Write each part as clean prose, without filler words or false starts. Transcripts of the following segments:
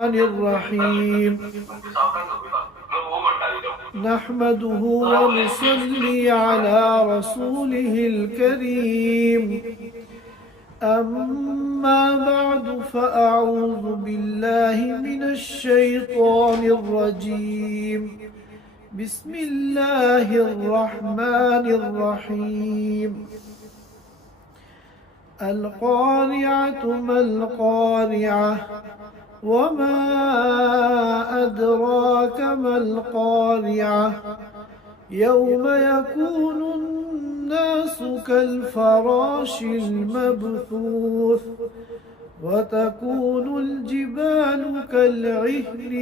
الرحيم نحمده ونصلي على رسوله الكريم أما بعد فأعوذ بالله من الشيطان الرجيم بسم الله الرحمن الرحيم القارعة ما القارعة وما أدراك ما القارعة يوم يكون الناس كالفراش المبثوث وتكون الجبال كالعهن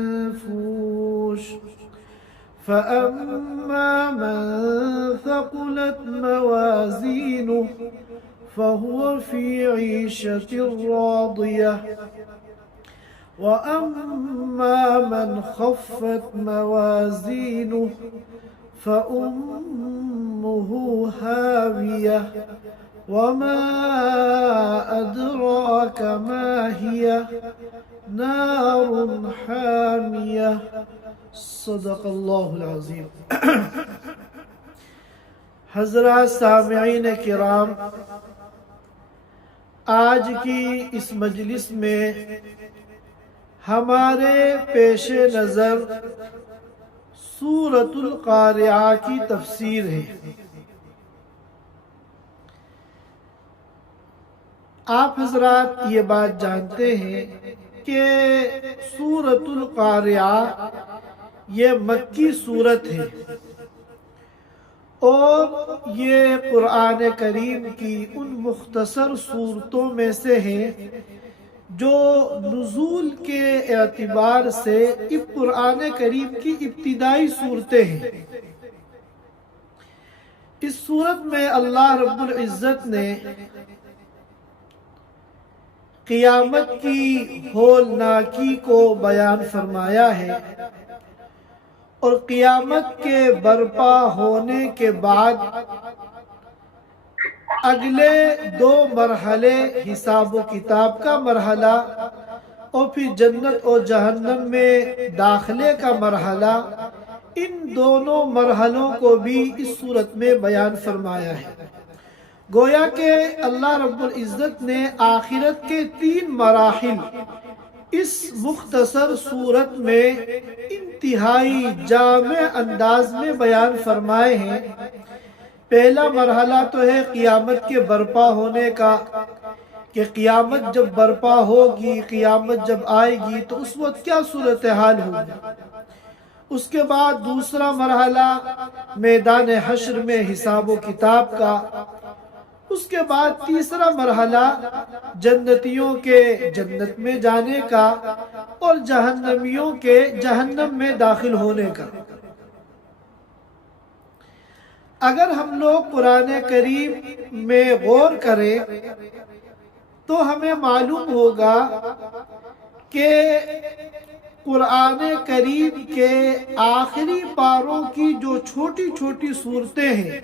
المنفوش فأما من ثقلت موازينه فهو في عيشة راضية وأما من خفت موازينه فأمه هاوية وما أدراك ما هي نار حامية صدق اللہ العظیم۔ حضرات سامعین کرام، آج کی اس مجلس میں ہمارے پیش نظر سورۃ القارعہ کی تفسیر ہے۔ آپ حضرات یہ بات جانتے ہیں کہ سورۃ القارعہ یہ مکی سورت ہے اور یہ قرآن کریم کی ان مختصر صورتوں میں سے ہے جو نزول کے اعتبار سے قرآن کریم کی ابتدائی صورتیں ہیں۔ اس صورت میں اللہ رب العزت نے قیامت کی ہولناکی کو بیان فرمایا ہے اور قیامت کے برپا ہونے کے بعد اگلے دو مرحلے حساب و کتاب کا مرحلہ اور پھر جنت اور جہنم میں داخلے کا مرحلہ، ان دونوں مرحلوں کو بھی اس صورت میں بیان فرمایا ہے۔ گویا کہ اللہ رب العزت نے آخرت کے 3 مراحل اس مختصر صورت میں انتہائی جامع انداز میں بیان فرمائے ہیں۔ پہلا مرحلہ تو ہے قیامت کے برپا ہونے کا، کہ قیامت جب برپا ہوگی، قیامت جب آئے گی تو اس وقت کیا صورتحال ہوگی۔ اس کے بعد دوسرا مرحلہ میدان حشر میں حساب و کتاب کا، اس کے بعد تیسرا مرحلہ جنتیوں کے جنت میں جانے کا اور جہنمیوں کے جہنم میں داخل ہونے کا۔ اگر ہم لوگ قرآن کریم میں غور کریں تو ہمیں معلوم ہوگا کہ قرآن کریم کے آخری پاروں کی جو چھوٹی چھوٹی صورتیں ہیں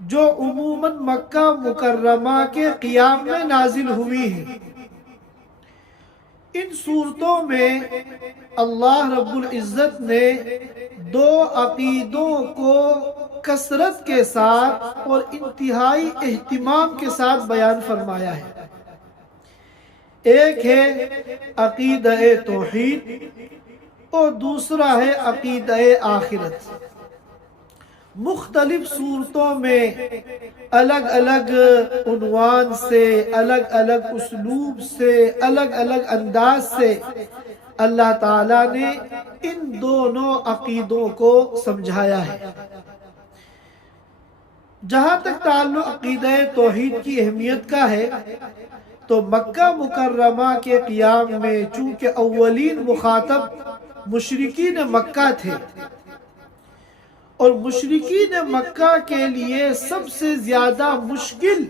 جو عموماً مکہ مکرمہ کے قیام میں نازل ہوئی ہیں، ان صورتوں میں اللہ رب العزت نے 2 عقیدوں کو کثرت کے ساتھ اور انتہائی اہتمام کے ساتھ بیان فرمایا ہے۔ ایک ہے عقیدہ توحید اور دوسرا ہے عقیدہ آخرت۔ مختلف صورتوں میں الگ الگ عنوان سے، الگ الگ اسلوب سے، الگ الگ انداز سے اللہ تعالیٰ نے ان دونوں عقیدوں کو سمجھایا ہے۔ جہاں تک تعلق عقیدہ توحید کی اہمیت کا ہے تو مکہ مکرمہ کے قیام میں چونکہ اولین مخاطب مشرکین مکہ تھے اور مشرکین مکہ کے لیے سب سے زیادہ مشکل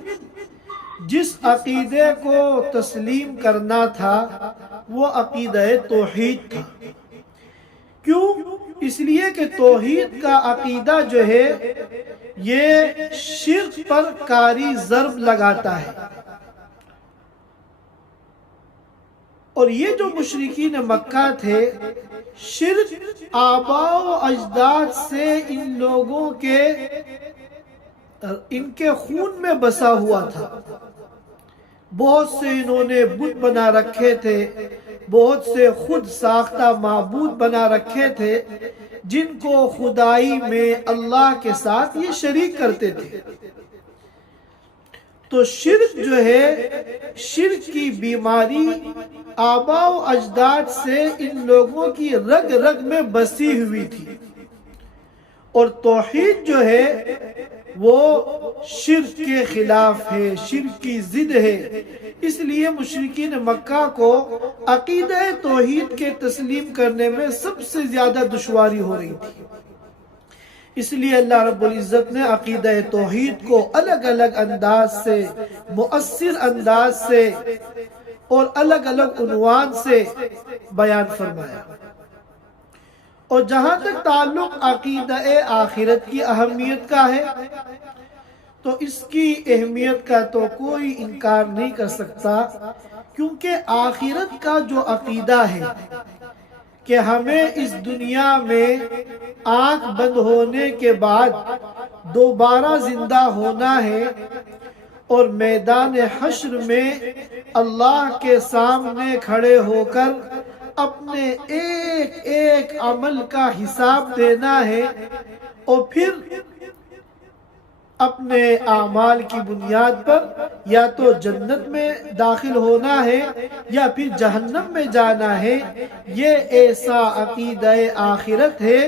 جس عقیدے کو تسلیم کرنا تھا وہ عقیدہ توحید تھا۔ کیوں؟ اس لیے کہ توحید کا عقیدہ جو ہے یہ شرک پر کاری ضرب لگاتا ہے اور یہ جو مشرکین مکہ تھے، شرک آباء و اجداد سے ان لوگوں کے ان کے خون میں بسا ہوا تھا۔ بہت سے انہوں نے بت بنا رکھے تھے، بہت سے خود ساختہ معبود بنا رکھے تھے جن کو خدائی میں اللہ کے ساتھ یہ شریک کرتے تھے۔ تو شرک جو ہے، شرک کی بیماری آباء و اجداد سے ان لوگوں کی رگ رگ میں بسی ہوئی تھی، اور توحید جو ہے وہ شرک کے خلاف ہے، شرک کی ضد ہے۔ اس لیے مشرکین مکہ کو عقیدہ توحید کے تسلیم کرنے میں سب سے زیادہ دشواری ہو رہی تھی۔ اس لیے اللہ رب العزت نے عقیدہ توحید کو الگ الگ انداز سے، مؤثر انداز سے اور الگ الگ عنوان سے بیان فرمایا۔ اور جہاں تک تعلق عقیدہ آخرت کی اہمیت کا ہے، تو اس کی اہمیت کا تو کوئی انکار نہیں کر سکتا، کیونکہ آخرت کا جو عقیدہ ہے کہ ہمیں اس دنیا میں آنکھ بند ہونے کے بعد دوبارہ زندہ ہونا ہے، اور میدان حشر میں اللہ کے سامنے کھڑے ہو کر اپنے ایک ایک عمل کا حساب دینا ہے، اور پھر اپنے اعمال کی بنیاد پر یا تو جنت میں داخل ہونا ہے یا پھر جہنم میں جانا ہے۔ یہ ایسا عقیدہ آخرت ہے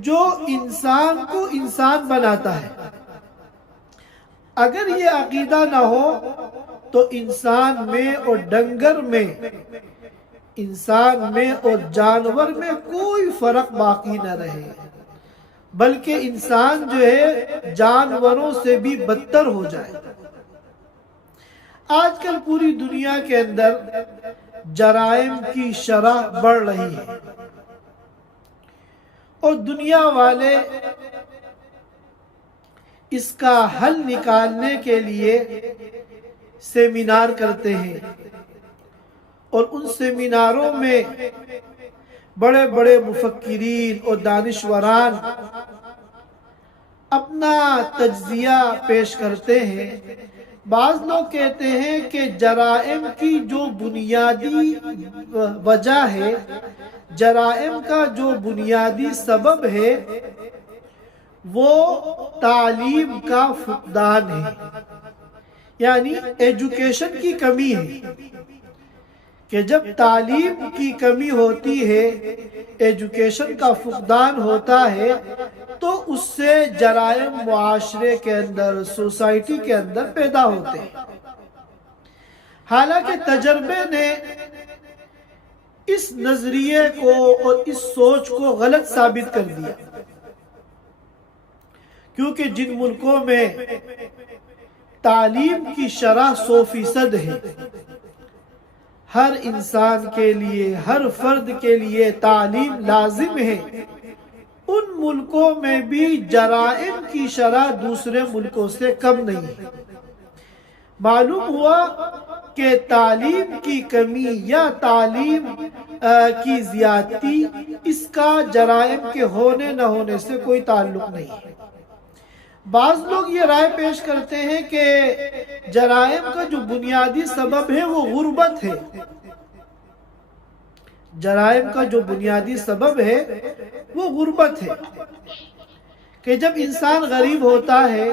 جو انسان کو انسان بناتا ہے۔ اگر یہ عقیدہ نہ ہو تو انسان میں اور ڈنگر میں، انسان میں اور جانور میں کوئی فرق باقی نہ رہے، بلکہ انسان جو ہے جانوروں سے بھی بدتر ہو جائے۔ آج کل پوری دنیا کے اندر جرائم کی شرح بڑھ رہی ہے، اور دنیا والے اس کا حل نکالنے کے لیے سیمینار کرتے ہیں، اور ان سیمیناروں میں بڑے بڑے مفکرین اور دانشوران اپنا تجزیہ پیش کرتے ہیں۔ بعض لوگ کہتے ہیں کہ جرائم کی جو بنیادی وجہ ہے، جرائم کا جو بنیادی سبب ہے، وہ تعلیم کا فقدان ہے، یعنی ایجوکیشن کی کمی ہے، کہ جب تعلیم کی کمی ہوتی ہے، ایجوکیشن کا فقدان ہوتا ہے، تو اس سے جرائم معاشرے کے اندر، سوسائٹی کے اندر پیدا ہوتے ہیں۔ حالانکہ تجربے نے اس نظریے کو اور اس سوچ کو غلط ثابت کر دیا، کیونکہ جن ملکوں میں تعلیم کی شرح 100% ہے، ہر انسان کے لیے، ہر فرد کے لیے تعلیم لازم ہے، ان ملکوں میں بھی جرائم کی شرح دوسرے ملکوں سے کم نہیں ہے۔ معلوم ہوا کہ تعلیم کی کمی یا تعلیم کی زیادتی، اس کا جرائم کے ہونے نہ ہونے سے کوئی تعلق نہیں ہے۔ بعض لوگ یہ رائے پیش کرتے ہیں کہ جرائم کا جو بنیادی سبب ہے وہ غربت ہے۔ جرائم کا جو بنیادی سبب ہے وہ غربت ہے، کہ جب انسان غریب ہوتا ہے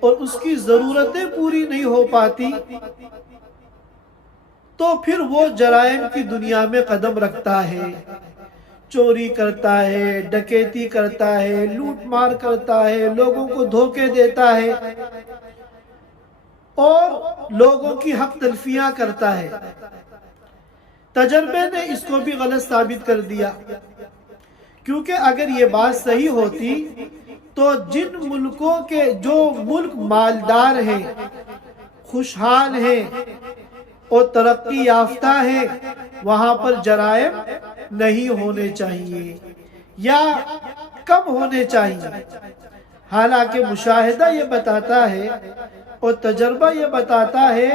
اور اس کی ضرورتیں پوری نہیں ہو پاتی، تو پھر وہ جرائم کی دنیا میں قدم رکھتا ہے، چوری کرتا ہے، ڈکیتی کرتا ہے، لوٹ مار کرتا ہے، لوگوں کو دھوکے دیتا ہے اور لوگوں کی حق تلفیاں کرتا ہے۔ تجربے نے اس کو بھی غلط ثابت کر دیا، کیونکہ اگر یہ بات صحیح ہوتی تو جن ملکوں کے جو ملک مالدار ہیں، خوشحال ہیں اور ترقی یافتہ ہیں، وہاں پر جرائم نہیں ہونے چاہیے یا کم ہونے چاہیے۔ حالانکہ مشاہدہ یہ بتاتا ہے اور تجربہ یہ بتاتا ہے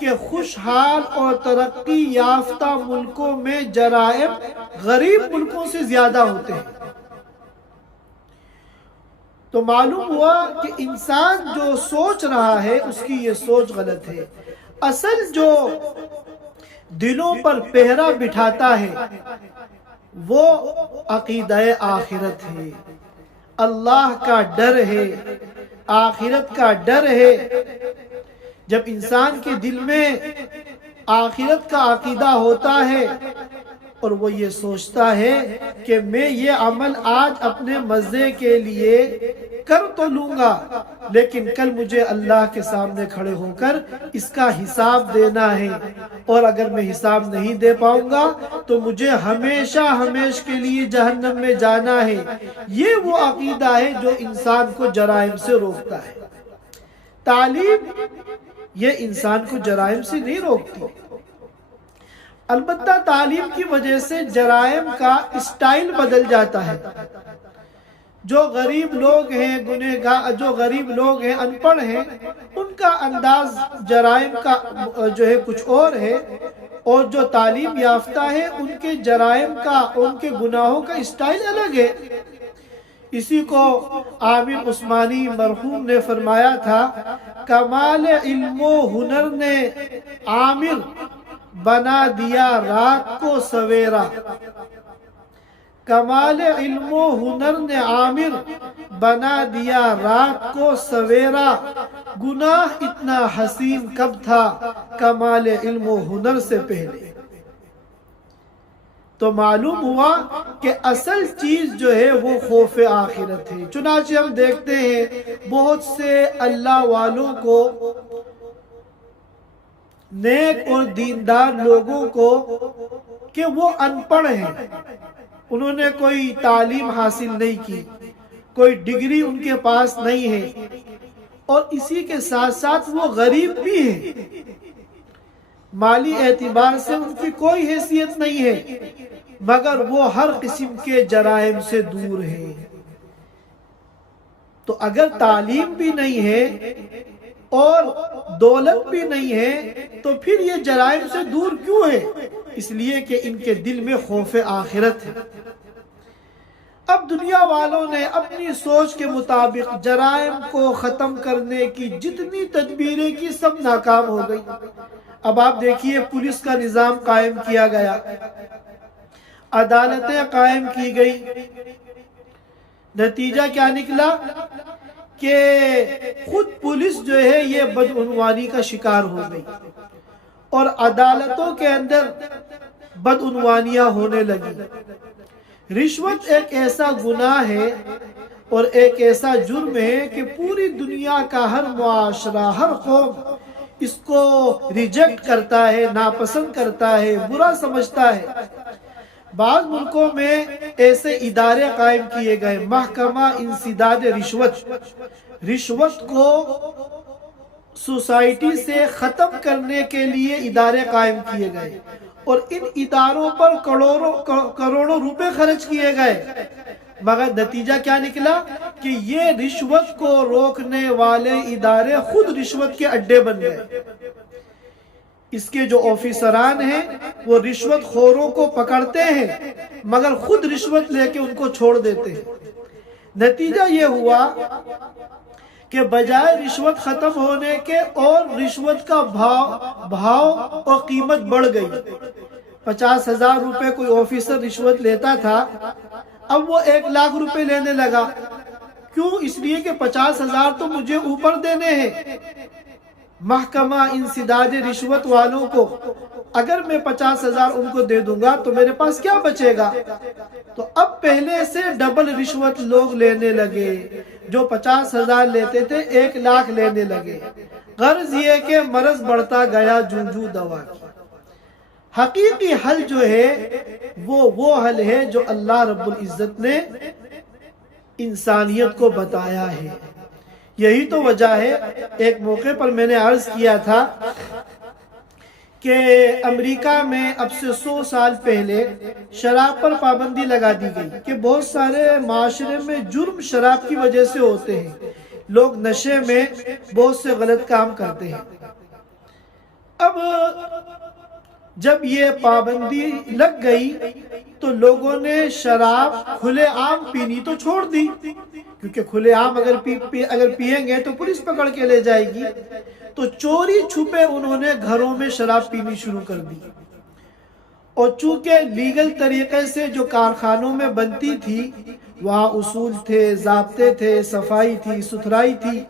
کہ خوشحال اور ترقی یافتہ ملکوں میں جرائم غریب ملکوں سے زیادہ ہوتے ہیں۔ تو معلوم ہوا کہ انسان جو سوچ رہا ہے اس کی یہ سوچ غلط ہے۔ اصل جو دلوں پر پہرا بٹھاتا ہے وہ عقیدہ آخرت ہے، اللہ کا ڈر ہے، آخرت کا ڈر ہے۔ جب انسان کے دل میں آخرت کا عقیدہ ہوتا ہے اور وہ یہ سوچتا ہے کہ میں یہ عمل آج اپنے مزے کے لیے کر تو لوں گا، لیکن کل مجھے اللہ کے سامنے کھڑے ہو کر اس کا حساب دینا ہے، اور اگر میں حساب نہیں دے پاؤں گا تو مجھے ہمیشہ ہمیش کے لیے جہنم میں جانا ہے۔ یہ وہ عقیدہ ہے جو انسان کو جرائم سے روکتا ہے۔ تعلیم یہ انسان کو جرائم سے نہیں روکتی، البتہ تعلیم کی وجہ سے جرائم کا اسٹائل بدل جاتا ہے۔ جو غریب لوگ ہیں جو غریب لوگ ہیں، ان پڑھ ہیں، ان کا انداز جرائم کا جو ہے کچھ اور ہے، اور جو تعلیم یافتہ ہے ان کے جرائم کا، ان کے گناہوں کا اسٹائل الگ ہے۔ اسی کو عامر عثمانی مرحوم نے فرمایا تھا، کمال علم و ہنر نے عامر بنا دیا رات کو سویرا، کمال علم و ہنر نے عامر بنا دیا رات کو سویرا، گناہ اتنا حسین کب تھا کمال علم و ہنر سے پہلے۔ تو معلوم ہوا کہ اصل چیز جو ہے وہ خوف آخرت ہے۔ چنانچہ ہم دیکھتے ہیں بہت سے اللہ والوں کو، نیک اور دیندار لوگوں کو، کہ وہ ان پڑھ ہیں، انہوں نے کوئی تعلیم حاصل نہیں کی، کوئی ڈگری ان کے پاس نہیں ہے، اور اسی کے ساتھ ساتھ وہ غریب بھی ہیں، مالی اعتبار سے ان کی کوئی حیثیت نہیں ہے، مگر وہ ہر قسم کے جرائم سے دور ہیں۔ تو اگر تعلیم بھی نہیں ہے اور دولت بھی نہیں ہے تو پھر یہ جرائم سے دور کیوں ہے؟ اس لیے کہ ان کے دل میں خوف آخرت ہے۔ اب دنیا والوں نے اپنی سوچ کے مطابق جرائم کو ختم کرنے کی جتنی تدبیریں کی سب ناکام ہو گئی۔ اب آپ دیکھیے پولیس کا نظام قائم کیا گیا، عدالتیں قائم کی گئی، نتیجہ کیا نکلا کہ خود پولیس جو ہے یہ بدعنوانی کا شکار ہو گئی، اور عدالتوں کے اندر بدعنوانیاں ہونے لگی۔ رشوت ایک ایسا گناہ ہے اور ایک ایسا جرم ہے کہ پوری دنیا کا ہر معاشرہ، ہر قوم اس کو ریجیکٹ کرتا ہے، ناپسند کرتا ہے، برا سمجھتا ہے۔ بعض ملکوں میں ایسے ادارے قائم کیے گئے، محکمہ انسداد رشوت، رشوت کو سوسائٹی سے ختم کرنے کے لیے ادارے قائم کیے گئے، اور ان اداروں پر کروڑوں روپے خرچ کیے گئے، مگر نتیجہ کیا نکلا کہ یہ رشوت کو روکنے والے ادارے خود رشوت کے اڈے بن گئے۔ اس کے جو آفیسران ہیں وہ رشوت خوروں کو پکڑتے ہیں مگر خود رشوت لے کے ان کو چھوڑ دیتے ہیں۔ نتیجہ یہ ہوا کہ بجائے رشوت ختم ہونے کے اور رشوت کا بھاؤ اور قیمت بڑھ گئی۔ 50,000 روپے کوئی آفیسر رشوت لیتا تھا، اب وہ 1 لاکھ روپے لینے لگا۔ کیوں؟ اس لیے کہ 50,000 تو مجھے اوپر دینے ہیں۔ محکمہ انسداد رشوت والوں کو اگر میں 50,000 ان کو دے دوں گا تو میرے پاس کیا بچے گا؟ تو اب پہلے سے ڈبل رشوت لوگ لینے لگے، جو 50,000 لیتے تھے 1 لاکھ لینے لگے۔ غرض یہ کہ مرض بڑھتا گیا جوں دوا کی۔ حقیقی حل جو ہے وہ حل ہے جو اللہ رب العزت نے انسانیت کو بتایا ہے۔ یہی تو وجہ ہے، ایک موقع پر میں نے عرض کیا تھا کہ امریکہ میں اب سے 100 سال پہلے شراب پر پابندی لگا دی گئی کہ بہت سارے معاشرے میں جرم شراب کی وجہ سے ہوتے ہیں، لوگ نشے میں بہت سے غلط کام کرتے ہیں۔ اب جب یہ پابندی لگ گئی تو لوگوں نے شراب کھلے عام پینی تو چھوڑ دی، کیونکہ کھلے عام اگر پیئیں گے تو پولیس پکڑ کے لے جائے گی، تو چوری چھپے انہوں نے گھروں میں شراب پینی شروع کر دی۔ اور چونکہ لیگل طریقے سے جو کارخانوں میں بنتی تھی وہاں اصول تھے، ضابطے تھے، صفائی تھی، ستھرائی تھی،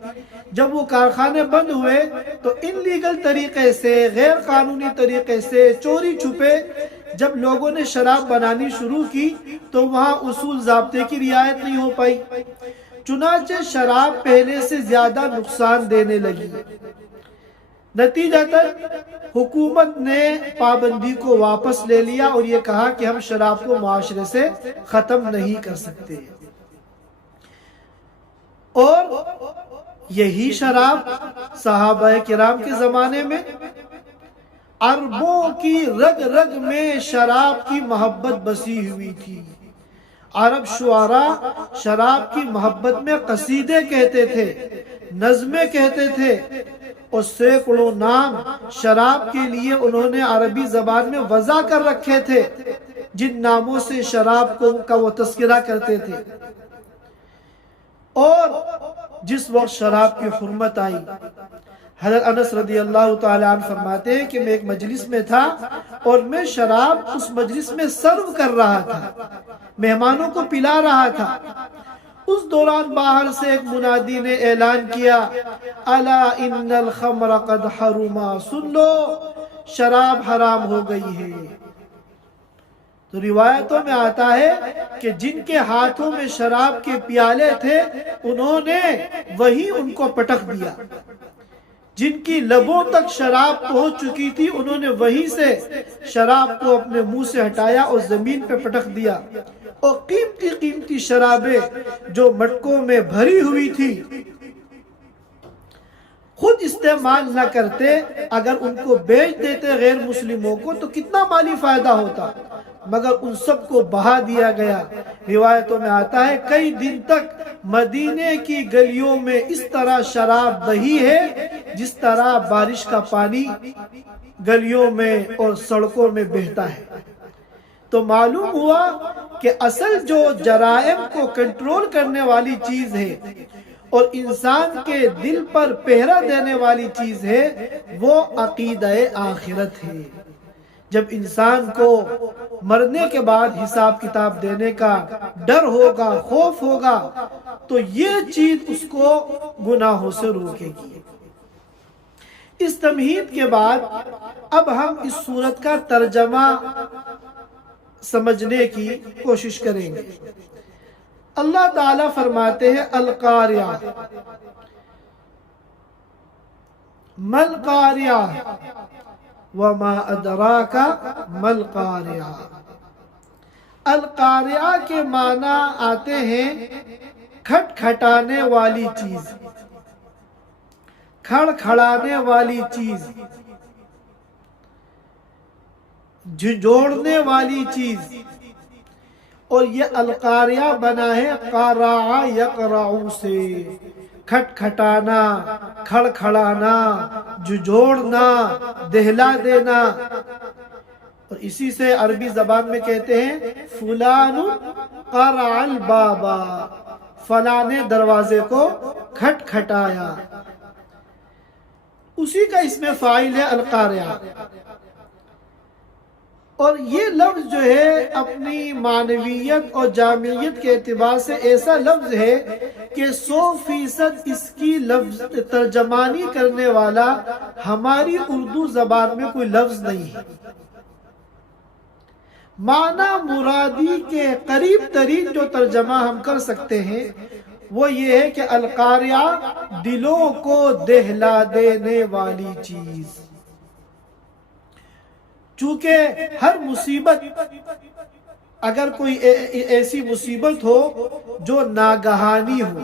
جب وہ کارخانے بند ہوئے تو ان لیگل طریقے سے، غیر قانونی طریقے سے، چوری چھپے جب لوگوں نے شراب بنانی شروع کی تو وہاں اصول ضابطے کی رعایت نہیں ہو پائی، چنانچہ شراب پہلے سے زیادہ نقصان دینے لگی۔ نتیجتاً حکومت نے پابندی کو واپس لے لیا اور یہ کہا کہ ہم شراب کو معاشرے سے ختم نہیں کر سکتے۔ اور یہی شراب صحابہ کرام کے زمانے میں عربوں کی رگ رگ میں شراب کی محبت بسی ہوئی تھی۔ عرب شعراء شراب کی محبت میں قصیدے کہتے تھے، نظمیں کہتے تھے، اور سینکڑوں نام شراب کے لیے انہوں نے عربی زبان میں وضع کر رکھے تھے، جن ناموں سے شراب کا وہ تذکرہ کرتے تھے۔ اور جس وقت شراب کی حرمت آئی، حضرت انس رضی اللہ تعالیٰ عنہ فرماتے ہیں کہ میں ایک مجلس میں تھا اور میں شراب اس مجلس میں سرو کر رہا تھا، مہمانوں کو پلا رہا تھا۔ اس دوران باہر سے ایک منادی نے اعلان کیا، الا ان الخمر قد حرما، سن لو شراب حرام ہو گئی ہے۔ تو روایتوں میں آتا ہے کہ جن کے ہاتھوں میں شراب کے پیالے تھے انہوں نے وہی ان کو پٹخ دیا، جن کی لبوں تک شراب پہنچ چکی تھی انہوں نے وہیں سے شراب کو اپنے منہ سے ہٹایا اور زمین پہ پٹخ دیا، اور قیمتی قیمتی شرابیں جو مٹکوں میں بھری ہوئی تھی خود استعمال نہ کرتے، اگر ان کو بیچ دیتے غیر مسلموں کو تو کتنا مالی فائدہ ہوتا، مگر ان سب کو بہا دیا گیا۔ روایتوں میں آتا ہے کئی دن تک مدینے کی گلیوں میں اس طرح شراب بہی ہے جس طرح بارش کا پانی گلیوں میں اور سڑکوں میں بہتا ہے۔ تو معلوم ہوا کہ اصل جو جرائم کو کنٹرول کرنے والی چیز ہے اور انسان کے دل پر پہرا دینے والی چیز ہے وہ عقیدہ آخرت ہے۔ جب انسان کو مرنے کے بعد حساب کتاب دینے کا ڈر ہوگا، خوف ہوگا، تو یہ چیز اس کو گناہوں سے روکے گی۔ اس تمہید کے بعد اب ہم اس سورت کا ترجمہ سمجھنے کی کوشش کریں گے۔ اللہ تعالیٰ فرماتے ہیں القاریہ، مل قاریہ وما ادراک مل قاریہ۔ القاریہ کے معنی آتے ہیں کھٹ کھٹانے والی چیز، کھڑ کھڑانے والی چیز، جھنجھوڑنے والی چیز، اور یہ القاریہ بنا ہے قارع یقرع سے، کھٹ کھٹانا، کھڑ کھڑانا، جھنجھوڑنا، دہلا دینا۔ اور اسی سے عربی زبان میں کہتے ہیں فلان قرع البابا، فلاں نے دروازے کو کھٹ کھٹایا، اسی کا اس میں فاعل ہے القاریہ۔ اور یہ لفظ جو ہے اپنی معنویت اور جامعیت کے اعتبار سے ایسا لفظ ہے کہ 100% اس کی لفظ ترجمانی کرنے والا ہماری اردو زبان میں کوئی لفظ نہیں ہے۔ معنی مرادی کے قریب ترین جو ترجمہ ہم کر سکتے ہیں وہ یہ ہے کہ القاریہ دلوں کو دہلا دینے والی چیز۔ چونکہ ہر مصیبت، اگر کوئی ایسی مصیبت ہو جو ناگہانی ہو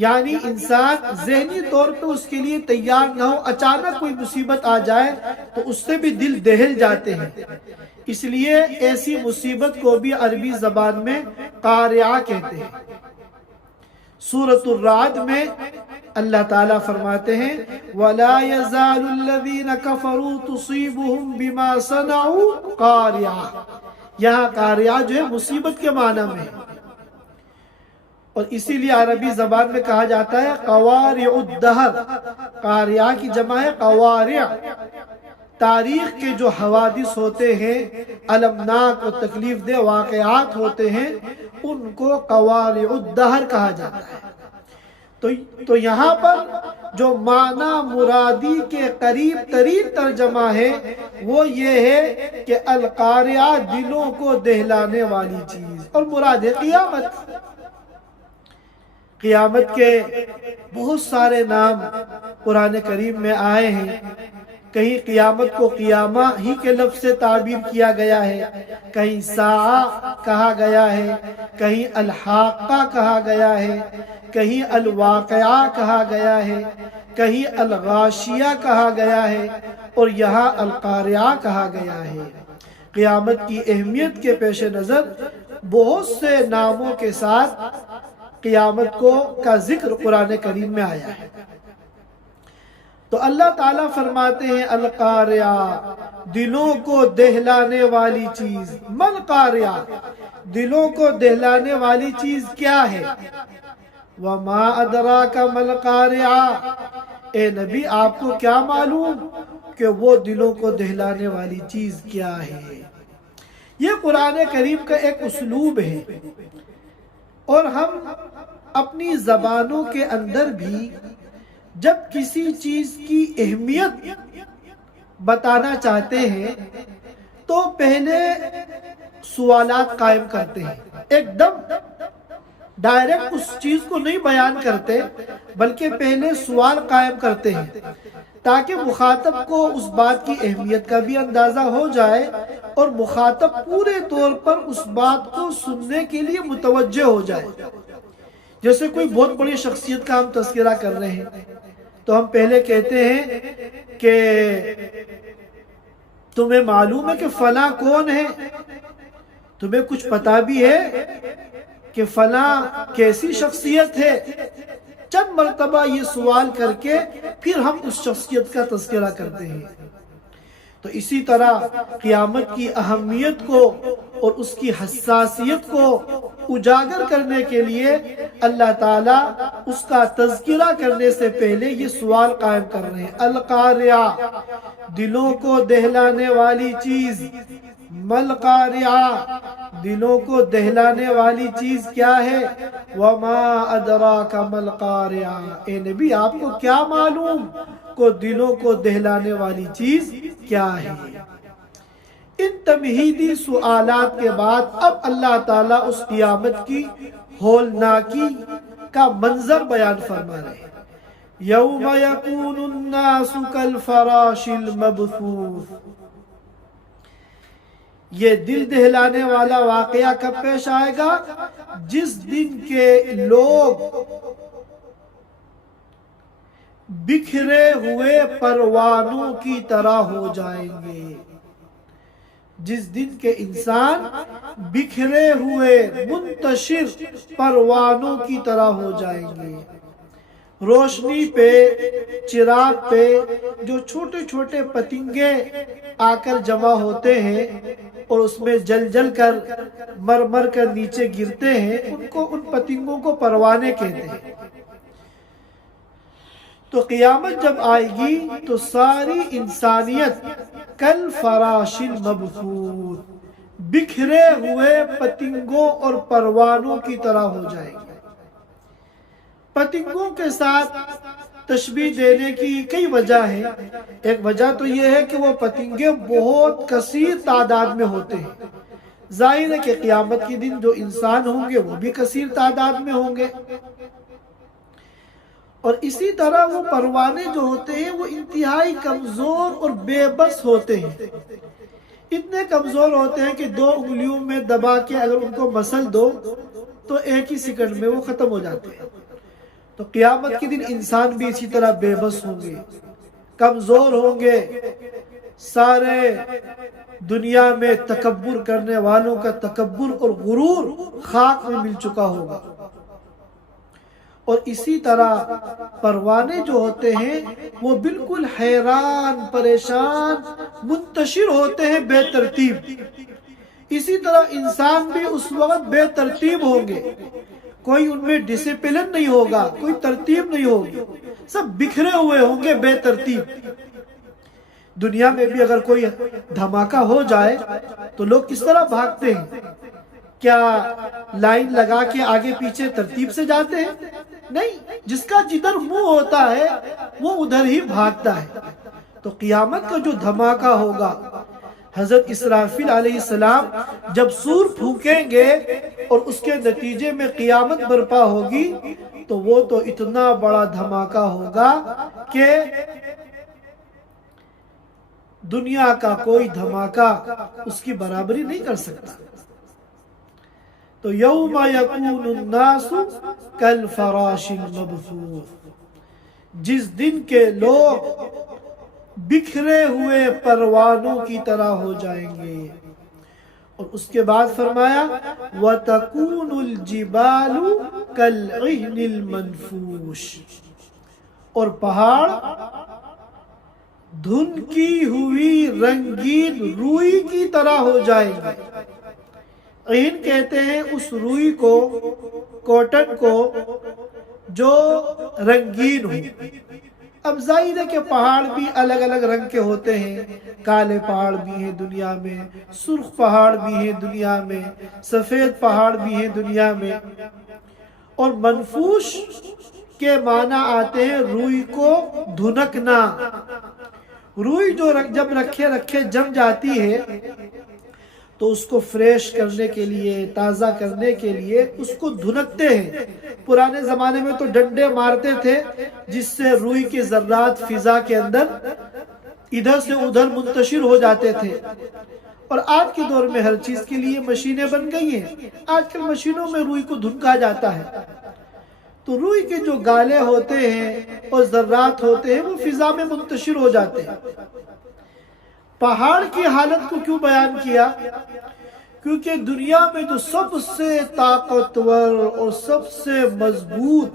یعنی انسان ذہنی طور پہ اس کے لیے تیار نہ ہو، اچانک کوئی مصیبت آ جائے تو اس سے بھی دل دہل جاتے ہیں۔ اس لیے ایسی مصیبت کو بھی عربی زبان میں قاریہ کہتے ہیں۔ سورۃ الرعد میں اللہ تعالیٰ فرماتے ہیں وَلَا يَزَالُ الَّذِينَ كَفَرُوا تُصِيبُهُمْ بِمَا صَنَعُوا قَارِعَةً، یہاں قاریہ جو ہے مصیبت کے معنی میں ہے، اور اسی لیے عربی زبان میں کہا جاتا ہے قوارع الدہر۔ قاریہ کی جمع ہے قوارع۔ تاریخ کے جو حوادث ہوتے ہیں، المناک و تکلیف دہ واقعات ہوتے ہیں، ان کو قوارع الدہر کہا جاتا ہے۔ تو یہاں پر جو معنی مرادی کے قریب ترین ترجمہ ہے وہ یہ ہے کہ القاریہ دلوں کو دہلانے والی چیز، اور مراد ہے قیامت۔ قیامت کے بہت سارے نام قرآن کریم میں آئے ہیں۔ کہیں قیامت کو قیامہ ہی کے لفظ سے تعبیر کیا گیا ہے، کہیں ساعہ کہا گیا ہے، کہیں الحاقہ کہا گیا ہے، کہیں الواقعہ کہا گیا ہے، کہیں الغاشیہ کہا گیا ہے، اور یہاں القاریہ کہا گیا ہے۔ قیامت کی اہمیت کے پیش نظر بہت سے ناموں کے ساتھ قیامت کا ذکر قرآن کریم میں آیا ہے۔ تو اللہ تعالیٰ فرماتے ہیں القاریہ، دلوں کو دہلانے والی چیز۔ مل قاریہ، دلوں کو دہلانے والی چیز کیا ہے؟ وما ادراک مل قاریہ، اے نبی آپ کو کیا معلوم کہ وہ دلوں کو دہلانے والی چیز کیا ہے؟ یہ قرآن کریم کا ایک اسلوب ہے، اور ہم اپنی زبانوں کے اندر بھی جب کسی چیز کی اہمیت بتانا چاہتے ہیں تو پہلے سوالات قائم کرتے ہیں، ایک دم ڈائریکٹ اس چیز کو نہیں بیان کرتے، بلکہ پہلے سوال قائم کرتے ہیں تاکہ مخاطب کو اس بات کی اہمیت کا بھی اندازہ ہو جائے اور مخاطب پورے طور پر اس بات کو سننے کے لیے متوجہ ہو جائے۔ جیسے کوئی بہت بڑی شخصیت کا ہم تذکرہ کر رہے ہیں تو ہم پہلے کہتے ہیں کہ تمہیں معلوم ہے کہ فلاں کون ہے؟ تمہیں کچھ پتا بھی ہے کہ فلاں کیسی شخصیت ہے؟ چند مرتبہ یہ سوال کر کے پھر ہم اس شخصیت کا تذکرہ کرتے ہیں۔ تو اسی طرح قیامت کی اہمیت کو اور اس کی حساسیت کو اجاگر کرنے کے لیے اللہ تعالیٰ اس کا تذکرہ کرنے سے پہلے یہ سوال قائم کر رہے ہیں القاریہ، دلوں کو دہلانے والی چیز۔ مل قاریہ، دلوں کو دہلانے والی چیز کیا ہے؟ وما ادراک مل قاریہ، اے نبی آپ کو کیا معلوم کو دلوں کو دہلانے والی چیز کیا ہے؟ ان تمہیدی سوالات کے بعد اب اللہ تعالیٰ اس قیامت کی ہولناکی کا منظر بیان فرما رہے ہیں۔ یوم یکون الناس کالفراش المبثوث، یہ دل دہلانے والا واقعہ کب پیش آئے گا؟ جس دن کے لوگ بکھرے ہوئے پروانوں کی طرح ہو جائیں گے۔ جس دن کے انسان بکھرے ہوئے منتشر پروانوں کی طرح ہو جائیں گے۔ روشنی پہ، چراغ پہ جو چھوٹے چھوٹے پتنگے آ کر جمع ہوتے ہیں اور اس میں جل جل کر مر مر کر نیچے گرتے ہیں، ان پتنگوں کو پروانے کہتے ہیں۔ تو قیامت جب آئے گی تو ساری انسانیت کل فراش المبثوث، بکھرے ہوئے پتنگوں اور پروانوں کی طرح ہو جائے گی۔ پتنگوں کے ساتھ تشبیہ دینے کی کئی وجہ ہے۔ ایک وجہ تو یہ ہے کہ وہ پتنگے بہت کثیر تعداد میں ہوتے ہیں۔ ظاہر ہے کہ قیامت کے دن جو انسان ہوں گے وہ بھی کثیر تعداد میں ہوں گے، اور اسی طرح وہ پروانے جو ہوتے ہیں وہ انتہائی کمزور اور بے بس ہوتے ہیں۔ اتنے کمزور ہوتے ہیں کہ 2 انگلیوں میں دبا کے اگر ان کو مسل دو تو ایک ہی سیکنڈ میں وہ ختم ہو جاتے ہیں۔ تو قیامت کے دن انسان بھی اسی طرح بے بس ہوں گے، کمزور ہوں گے، سارے دنیا میں تکبر کرنے والوں کا تکبر اور غرور خاک میں مل چکا ہوگا۔ اور اسی طرح پروانے جو ہوتے ہیں وہ بالکل حیران پریشان منتشر ہوتے ہیں بے ترتیب، اسی طرح انسان بھی اس وقت بے ترتیب ہوں گے، کوئی ان میں ڈسپلن نہیں ہوگا، کوئی ترتیب نہیں ہوگی، سب بکھرے ہوئے ہوں گے بے ترتیب۔ دنیا میں بھی اگر کوئی دھماکہ ہو جائے تو لوگ کس طرح بھاگتے ہیں؟ کیا لائن لگا کے آگے پیچھے ترتیب سے جاتے ہیں؟ نہیں، جس کا جدھر منہ ہوتا ہے وہ ادھر ہی بھاگتا ہے۔ تو قیامت کا جو دھماکہ ہوگا، حضرت اسرافیل علیہ السلام جب سور پھونکیں گے اور اس کے نتیجے میں قیامت برپا ہوگی تو وہ تو اتنا بڑا دھماکہ ہوگا کہ دنیا کا کوئی دھماکہ اس کی برابری نہیں کر سکتا۔ تو یوم یکون الناس کالفراش المبثوث، جس دن کے لوگ بکھرے ہوئے پروانوں کی طرح ہو جائیں گے۔ اور اس کے بعد فرمایا وَتَكُونُ الْجِبَالُ كَالْعِهْنِ الْمَنْفُوشِ، اور پہاڑ دھنکی ہوئی رنگین روئی کی طرح ہو جائیں گے۔ عہن کہتے ہیں اس روئی کو، کاٹن کو جو رنگین ہو۔ اب ظاہر ہے کہ پہاڑ بھی الگ الگ رنگ کے ہوتے ہیں، کالے پہاڑ بھی ہیں دنیا میں، سرخ پہاڑ بھی ہیں دنیا میں، سفید پہاڑ بھی ہیں دنیا میں۔ اور منفوش کے معنی آتے ہیں روئی کو دھنکنا۔ روئی جو جب رکھے جم جاتی ہے تو اس کو فریش کرنے کے لیے، تازہ کرنے کے لیے اس کو دھنکتے ہیں۔ پرانے زمانے میں تو ڈنڈے مارتے تھے جس سے روئی کے ذرات فضا کے اندر ادھر سے ادھر منتشر ہو جاتے تھے۔ اور آج کے دور میں ہر چیز کے لیے مشینیں بن گئی ہیں، آج کل مشینوں میں روئی کو دھنکا جاتا ہے۔ تو روئی کے جو گالے ہوتے ہیں اور ذرات ہوتے ہیں وہ فضا میں منتشر ہو جاتے ہیں۔ پہاڑ کی حالت کو کیوں بیان کیا؟ کیونکہ دنیا میں جو سب سے طاقتور اور سب سے مضبوط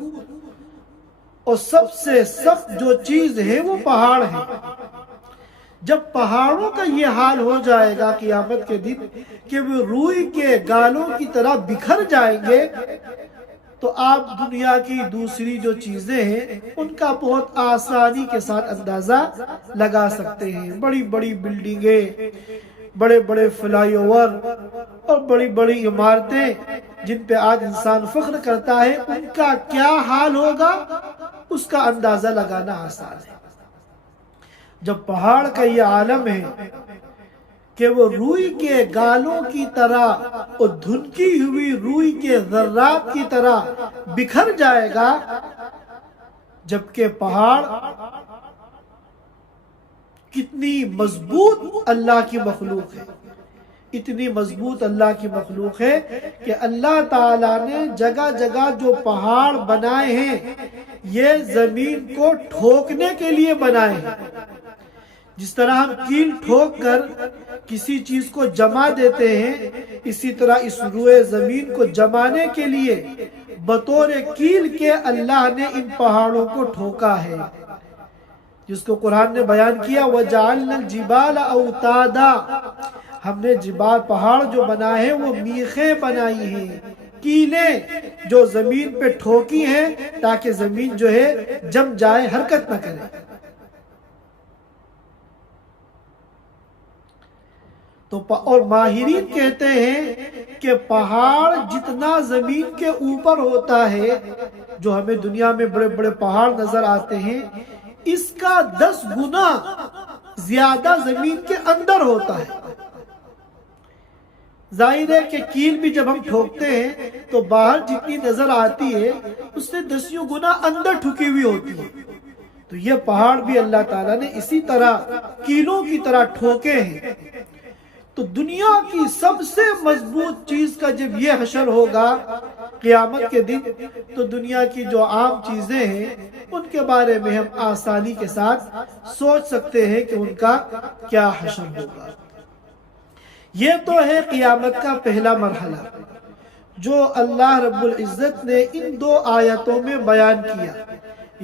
اور سب سے سخت جو چیز ہے وہ پہاڑ ہے۔ جب پہاڑوں کا یہ حال ہو جائے گا قیامت کے دن کہ وہ روئی کے گالوں کی طرح بکھر جائیں گے تو آپ دنیا کی دوسری جو چیزیں ہیں ان کا بہت آسانی کے ساتھ اندازہ لگا سکتے ہیں۔ بڑی بڑی بلڈنگیں، بڑے بڑے فلائی اوور اور بڑی بڑی عمارتیں جن پہ آج انسان فخر کرتا ہے، ان کا کیا حال ہوگا اس کا اندازہ لگانا آسان ہے۔ جب پہاڑ کا یہ عالم ہے کہ وہ روئی کے گالوں کی طرح اور دھنکی ہوئی روئی کے ذرات کی طرح بکھر جائے گا، جبکہ پہاڑ کتنی مضبوط اللہ کی مخلوق ہے، اتنی مضبوط اللہ کی مخلوق ہے کہ اللہ تعالیٰ نے جگہ جگہ جو پہاڑ بنائے ہیں یہ زمین کو ٹھوکنے کے لیے بنائے ہیں۔ جس طرح ہم کیل ٹھوک کر کسی چیز کو جما دیتے ہیں، اسی طرح اس روئے زمین کو جمانے کے لیے بطور کیل کے اللہ نے ان پہاڑوں کو ٹھوکا ہے، جس کو قرآن نے بیان کیا وَجَعَلْنَا الْجِبَالَ أَوْتَادًا، ہم نے جبال پہاڑ جو بنائے ہیں وہ میخیں بنائی ہیں، کیلیں جو زمین پہ ٹھوکی ہیں تاکہ زمین جو ہے جم جائے، حرکت نہ کرے۔ اور ماہرین کہتے ہیں کہ پہاڑ جتنا زمین کے اوپر ہوتا ہے، جو ہمیں دنیا میں بڑے بڑے پہاڑ نظر آتے ہیں، اس کا 10 گنا زیادہ زمین کے اندر ہوتا ہے۔ ظاہر ہے کہ کیل بھی جب ہم ٹھوکتے ہیں تو باہر جتنی نظر آتی ہے اس سے 10 گنا اندر ٹھکی ہوئی ہوتی ہے۔ تو یہ پہاڑ بھی اللہ تعالیٰ نے اسی طرح کیلوں کی طرح ٹھوکے ہیں۔ تو دنیا کی سب سے مضبوط چیز کا جب یہ حشر ہوگا قیامت کے دن، تو دنیا کی جو عام چیزیں ہیں ان کے بارے میں ہم آسانی کے ساتھ سوچ سکتے ہیں کہ ان کا کیا حشر ہوگا۔ یہ تو ہے قیامت کا پہلا مرحلہ جو اللہ رب العزت نے ان دو آیتوں میں بیان کیا۔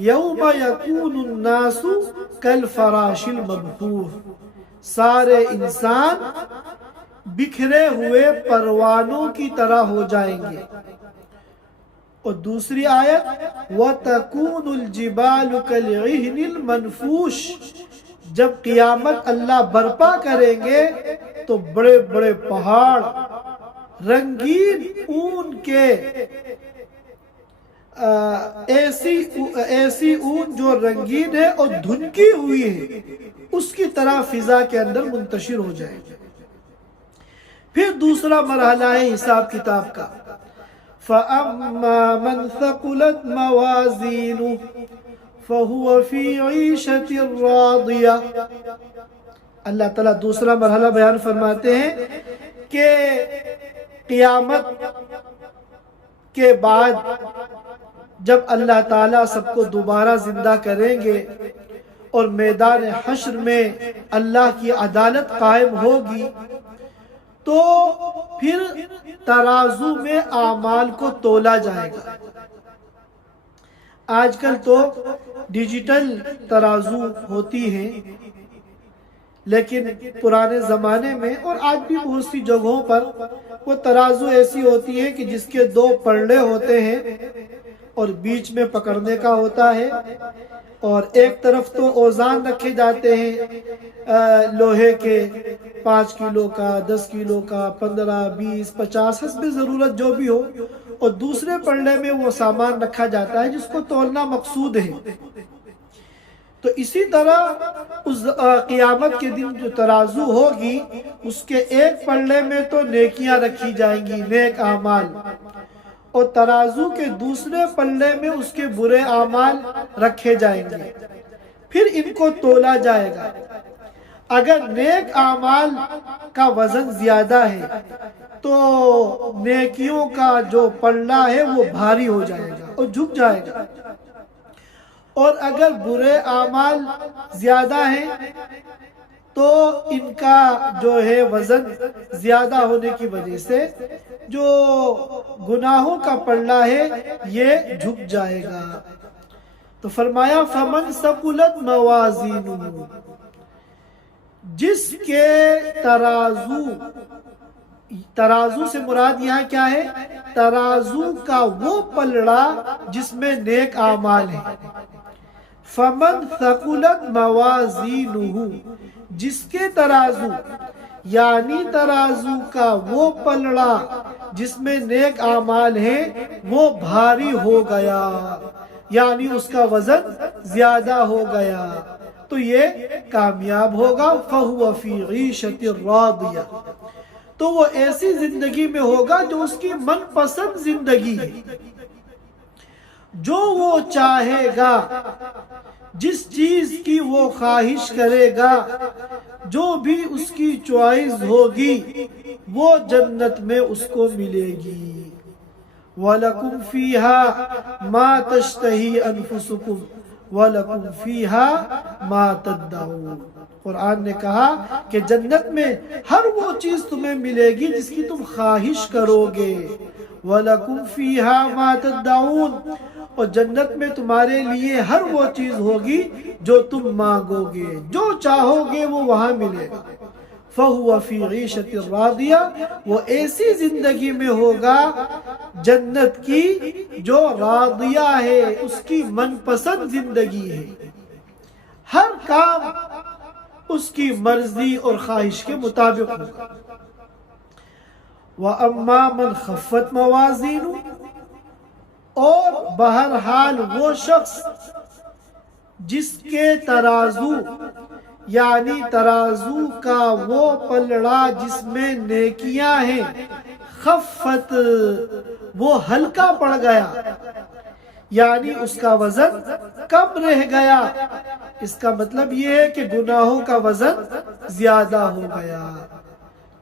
یوم یکون الناس کالفراش المبثوث، سارے انسان بکھرے ہوئے پروانوں کی طرح ہو جائیں گے۔ اور دوسری آیت وَتَكُونُ الْجِبَالُ كَالْعِهْنِ الْمَنْفُوشِ، جب قیامت اللہ برپا کریں گے تو بڑے بڑے پہاڑ رنگین اون کے ایسی اون جو رنگین ہے اور دھنکی ہوئی ہے اس کی طرح فضا کے اندر منتشر ہو جائے گی۔ پھر دوسرا مرحلہ ہے حساب کتاب کا۔ فَأَمَّا مَنْ ثَقُلَتْ مَوَازِينُهُ فَهُوَ فِي عِيشَةٍ رَاضِيَةٍ، اللہ تعالیٰ دوسرا مرحلہ بیان فرماتے ہیں کہ قیامت کے بعد جب اللہ تعالیٰ سب کو دوبارہ زندہ کریں گے اور میدان حشر میں اللہ کی عدالت قائم ہوگی، تو پھر ترازو میں اعمال کو تولا جائے گا۔ آج کل تو ڈیجیٹل ترازو ہوتی ہیں، لیکن پرانے زمانے میں اور آج بھی بہت سی جگہوں پر وہ ترازو ایسی ہوتی ہے کہ جس کے دو پلڑے ہوتے ہیں اور بیچ میں پکڑنے کا ہوتا ہے، اور ایک طرف تو اوزان رکھے جاتے ہیں لوہے کے 5 کلو کا، 10 کلو کا، 15، 20، 50 حسب ضرورت جو بھی ہو، اور دوسرے پلڑے میں وہ سامان رکھا جاتا ہے جس کو تولنا مقصود ہے۔ تو اسی طرح اس قیامت کے دن جو ترازو ہوگی اس کے ایک پلڑے میں تو نیکیاں رکھی جائیں گی، نیک اعمال، اور ترازو کے دوسرے پلڑے میں اس کے برے اعمال رکھے جائیں گے۔ پھر ان کو تولا جائے گا۔ اگر نیک اعمال کا وزن زیادہ ہے تو نیکیوں کا جو پلڑا ہے وہ بھاری ہو جائے گا اور جھک جائے گا، اور اگر برے اعمال زیادہ ہیں تو ان کا جو ہے وزن زیادہ ہونے کی وجہ سے جو گناہوں کا پلڑا ہے یہ جھک جائے گا۔ تو فرمایا فَمَنْ ثَقُلَتْ مَوَازِينُهُ، جس کے ترازو سے مراد یہاں کیا ہے؟ ترازو کا وہ پلڑا جس میں نیک اعمال ہیں۔ فَمَنْ ثَقُلَتْ مَوَازِينُهُ، جس کے ترازو یعنی ترازو کا وہ پلڑا جس میں نیک اعمال ہیں وہ بھاری ہو گیا، یعنی اس کا وزن زیادہ ہو گیا، تو یہ کامیاب ہوگا۔ فَهُوَ فِي عِيشَةٍ رَاضِيَةٍ، تو وہ ایسی زندگی میں ہوگا جو اس کی من پسند زندگی ہے، جو وہ چاہے گا، جس چیز کی وہ خواہش کرے گا، جو بھی اس کی چوائس ہوگی وہ جنت میں اس کو ملے گی۔ وَلَكُمْ فِيهَا مَا تَشْتَهِي أَنفُسُكُمْ وَلَكُمْ فِيهَا مَا تَدَّعُونَ، قرآن نے کہا کہ جنت میں ہر وہ چیز تمہیں ملے گی جس کی تم خواہش کرو گے۔ وَلَكُمْ فِيهَا مَا تَدَّعُونَ، اور جنت میں تمہارے لیے ہر وہ چیز ہوگی جو تم مانگو گے، جو چاہو گے وہ وہاں ملے گا۔ فَهُوَ فِي عِيشَةٍ رَاضِيَةٍ، وہ ایسی زندگی میں ہوگا جنت کی جو راضیہ ہے، اس کی من پسند زندگی ہے، ہر کام اس کی مرضی اور خواہش کے مطابق ہوگا۔ وَأَمَّا مَنْ خَفَّتْ مَوَازِينُهُ، اور بہرحال وہ شخص جس کے ترازو یعنی ترازو کا وہ پلڑا جس میں نیکیاں ہیں، خفت، وہ ہلکا پڑ گیا، یعنی اس کا وزن کم رہ گیا۔ اس کا مطلب یہ ہے کہ گناہوں کا وزن زیادہ ہو گیا۔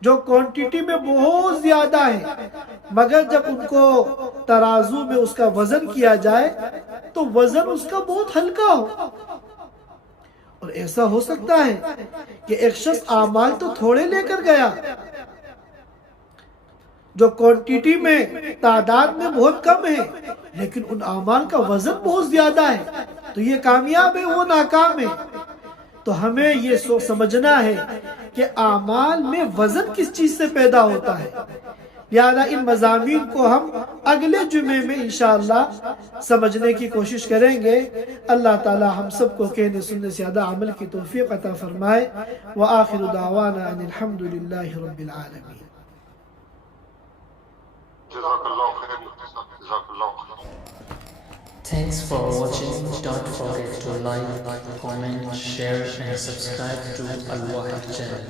جو کوانٹیٹی میں بہت زیادہ ہے، مگر جب ان کو ترازو میں اس کا وزن کیا جائے تو وزن اس کا بہت ہلکا ہو۔ اور ایسا ہو سکتا ہے کہ ایک شخص اعمال تو تھوڑے لے کر گیا، جو کوانٹیٹی میں تعداد میں بہت کم ہے، لیکن ان اعمال کا وزن بہت زیادہ ہے، تو یہ کامیاب ہے، وہ ناکام ہے۔ تو ہمیں یہ سمجھنا ہے کہ اعمال میں وزن کس چیز سے پیدا ہوتا ہے۔ لہذا ان مضامین کو ہم اگلے جمعے میں انشاءاللہ سمجھنے کی کوشش کریں گے۔ اللہ تعالی ہم سب کو کہنے سننے سے زیادہ عمل کی توفیق عطا فرمائے۔ وآخر دعوانا ان الحمد للہ رب العالمین۔ Thanks for watching. Don't forget to like, comment, share and subscribe to Al Wahid channel.